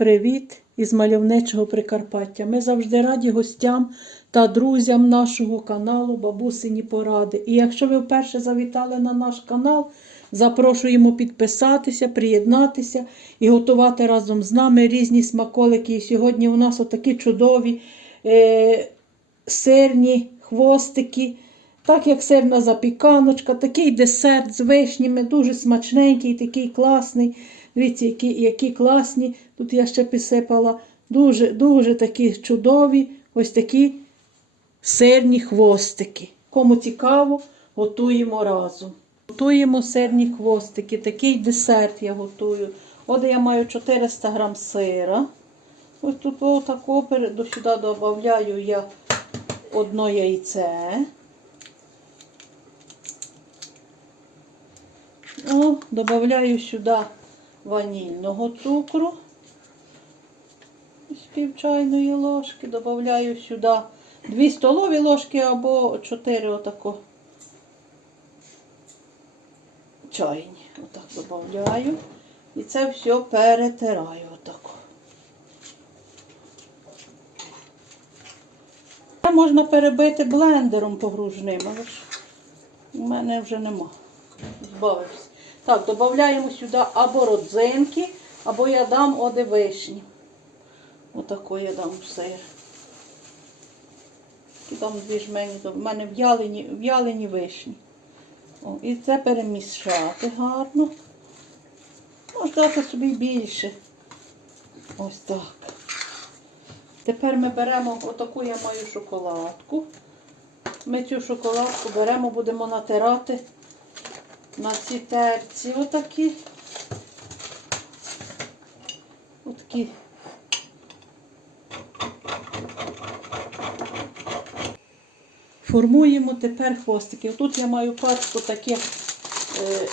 Привіт із мальовничого Прикарпаття. Ми завжди раді гостям та друзям нашого каналу Бабусині Поради. І якщо ви вперше завітали на наш канал, запрошуємо підписатися, приєднатися і готувати разом з нами різні смаколики. І сьогодні у нас отакі чудові е, сирні хвостики. Так як сирна запіканочка, такий десерт з вишнями, дуже смачненький, такий класний. Дивіться, які, які класні. Тут я ще підсипала дуже, дуже такі чудові ось такі сирні хвостики. Кому цікаво, готуємо разом. Готуємо сирні хвостики. Такий десерт я готую. От я маю 400 грам сира. Ось тут отако до сюди додаю я одно яйце. О, Добавляю сюди ванільного цукру з пів чайної ложки. Добавляю сюди 2 столові ложки або 4 отако чайні. Отак додаю. І це все перетираю отако. Це можна перебити блендером погружним, але ж у мене вже нема. Збавився. Так, додаємо сюди або родзинки, або я дам оди вишні. Отако я дам сир. Там дві жмені, в мене в'ялені, в'ялені вишні. О, і це перемішати гарно. Можна дати собі більше. Ось так. Тепер ми беремо отаку я маю шоколадку. Ми цю шоколадку беремо, будемо натирати на ці терці. Отакі. Отакі. Формуємо тепер хвостики. Тут я маю пачку таких е,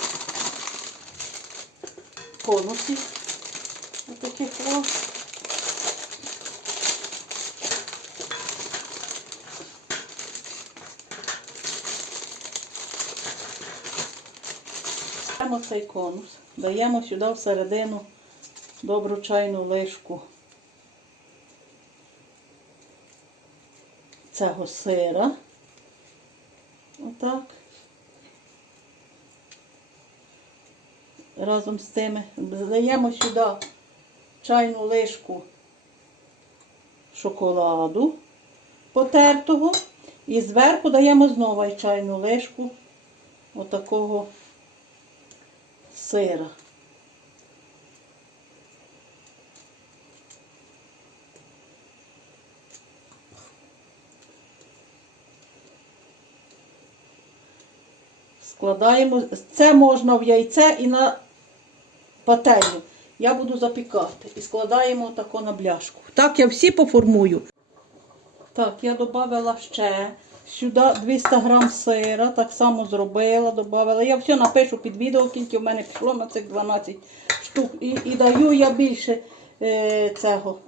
конусів. Отаких ось. Беремо цей конус, даємо сюди всередину добру чайну лишку цього сира. Отак. Разом з тими даємо сюди чайну лишку шоколаду потертого і зверху даємо знову чайну лишку отакого сира. Складаємо, це можна в яйце і на пательню. Я буду запікати і складаємо тако на бляшку. Так, я всі поформую. Так, я додала ще сюди 200 грам сира, так само зробила, додала. Я все напишу під відео, скільки в мене пішло на цих 12 штук. І, і даю я більше е, цього.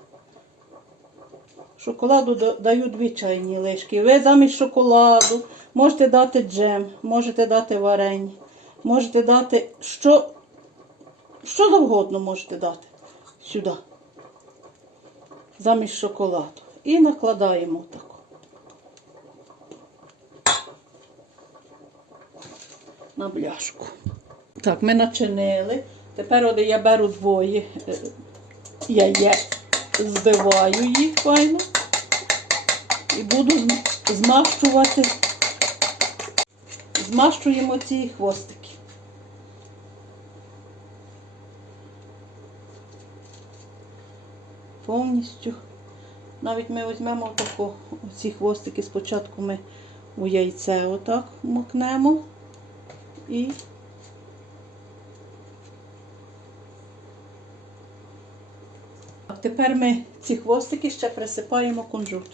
Шоколаду даю 2 чайні лишки. Ви замість шоколаду можете дати джем, можете дати варення, можете дати що, що завгодно можете дати сюди. Замість шоколаду. І накладаємо так. На бляшку. Так, ми начинили. Тепер от я беру двоє е, яєць, збиваю їх файно і буду змащувати. Змащуємо ці хвостики. Повністю. Навіть ми візьмемо таку, ці хвостики спочатку ми у яйце отак макнемо і тепер ми ці хвостики ще присипаємо кунжут.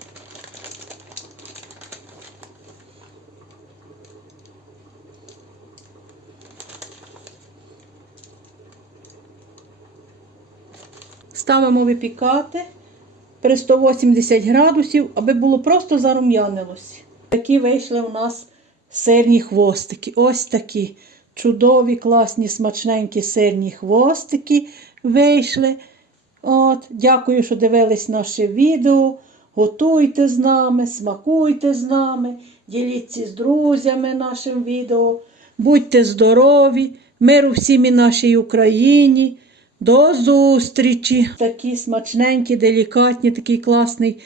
Ставимо випікати при 180 градусів, аби було просто зарум'янилось. Такі вийшли у нас сирні хвостики. Ось такі чудові, класні, смачненькі сирні хвостики вийшли. От, дякую, що дивились наше відео. Готуйте з нами, смакуйте з нами, діліться з друзями нашим відео. Будьте здорові, миру всім і нашій Україні. До зустрічі! Такі смачненькі, делікатні, такий класний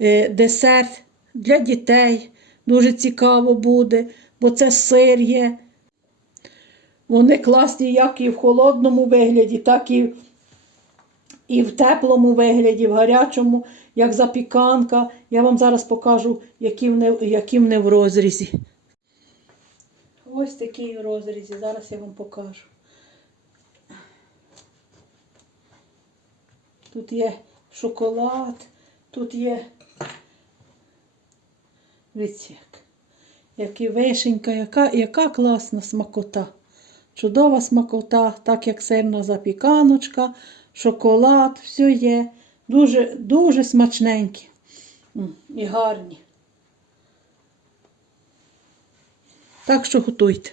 е, десерт для дітей. Дуже цікаво буде, бо це сир є. Вони класні як і в холодному вигляді, так і, і в теплому вигляді, в гарячому, як запіканка. Я вам зараз покажу, які вони, які вони в розрізі. Ось такий в розрізі. Зараз я вам покажу. Тут є шоколад, тут є. Дивіться, як. Як і вишенька, яка, яка класна смакота. Чудова смакота, так як сирна запіканочка, шоколад, все є. Дуже, дуже смачненькі і гарні. Так що готуйте.